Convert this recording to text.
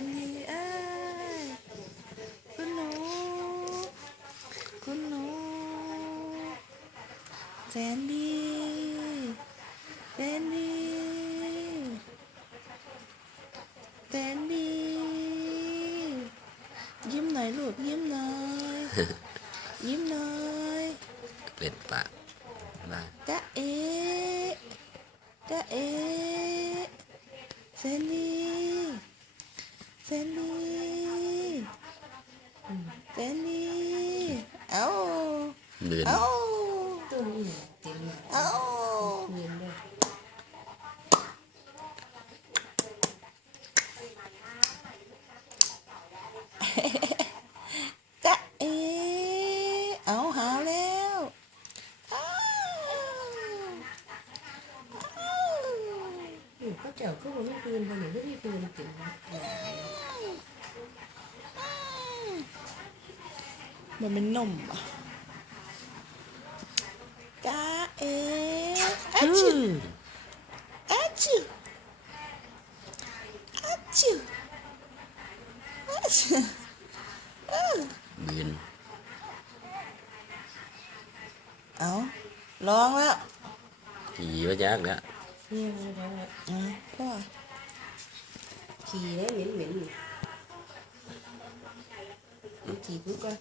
นดีเอ้ยคุณหนู คุณหนูแสนดีแสนดีแสนดี ยิ้มหน่อยลูกยิ้มหน่อย ยิ้มหน่อยเล่นปากได้จ๊ะเอ๋จ๊ะเอ๋แสนดี Fanny. Fanny. Ấu Ấu Ấu Dạ ê Ấu hào leo. Có trời có một cái quyền và những cái quyền chịu มเลย เอ้า เงินด้วย จ๊ะเอ๋เอาหาวแล้วอ้าวอ้าว อืมเขาเจ้าก็บ่มีปืนบ่นี่ก็มีปืนเต็มเลย มันเป็นนมอ่ะจ๊ะเอ๋อะชิอะชิอะชิอะชิเออ มือน เอาลองแล้ว ขี่ว่าจักแล้ว เนี่ยมันร้องว่า อ่ะพ่อ ขี่แล้วเหม็นเหม็นขี่ปุ๊บก็